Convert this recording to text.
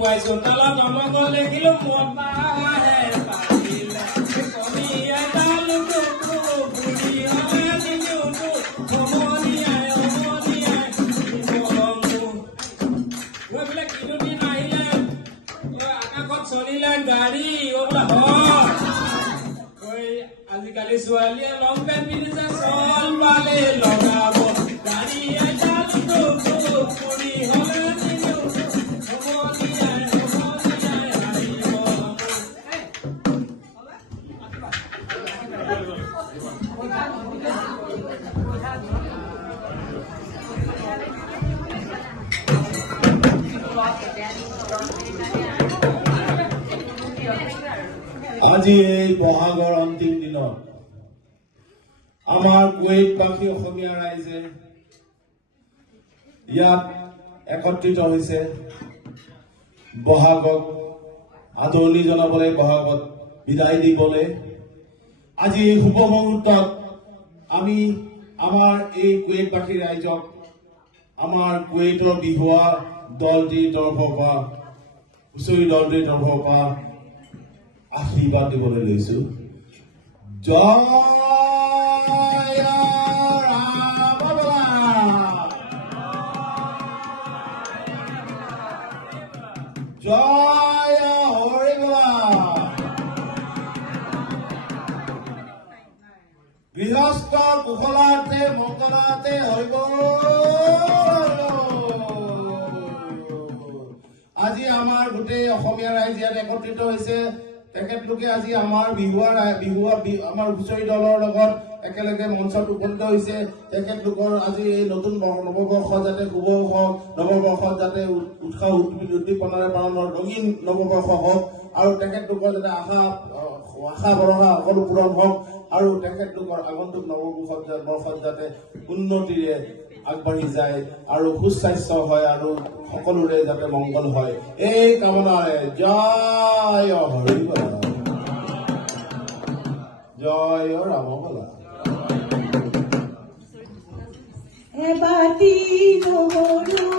পুৱাইছো তালত অমক দেখিলো মতাহে পাতিলে কণীয়ে তালুকু বুঢ়ী হলে দিলোতো অমনিয়াই বোলে কিনোদিন আহিলে আকাশত চলিলে গাড়ী বোলে হয় আজিকালি ছোৱালীয়ে লং পেণ্ট পিন্ধিছে চল পালে লগাব গাড়ীয়ে তালুকু বুঢ়ী হলে আজি এই বহাগৰ অন্তিম দিনত আমাৰ কুৱেইটবাসী অসমীয়া ৰাইজে ইয়াত একত্ৰিত হৈছে বহাগক আদৰণি জনাবলৈ, বহাগত বিদায় দিবলৈ। আজি এই শুভ মুহূৰ্তত আমি আমাৰ এই কুৱেইটবাসী ৰাইজক আমাৰ কুৱেইটৰ বিহুৱা দলটিৰ তৰফৰ পৰা, হুঁচৰি দলটিৰ তৰফৰ পৰা আশীৰ্বাদ দিবলৈ লৈছো। জয় ৰাম বলা, জয় হৰি বলা। গৃহস্থ কুশলাৰ্থে মংগলাৰ্থে হৰি বল। আজি আমাৰ গোটেই অসমীয়া ৰাইজ ইয়াত একত্ৰিত হৈছে। তেখেতলোকে আজি আমাৰ আমাৰ হুঁচৰি দলৰ লগত একেলগে মঞ্চত উপনীত হৈছে। তেখেতলোকৰ আজি এই নতুন নৱবৰ্ষ যাতে শুভ হওক, নৱবৰ্ষত যাতে উৎসাহ উদ্দীপনাৰে পালনৰ ৰঙীন নৱবৰ্ষ হওক, আৰু তেখেতলোকৰ যাতে আশা ভৰসা সকলো পূৰণ হওক, আৰু তেখেতলোকৰ আগন্তুক নৱবৰ্ষত যাতে উন্নতিৰে আগবাঢ়ি যায় আৰু সুস্বাস্থ্য হয় আৰু সকলোৰে যাতে মংগল হয়, এই কামনাৰে জয় হৰি বলা, জয় ৰাম বলা। এবাতি নহৰু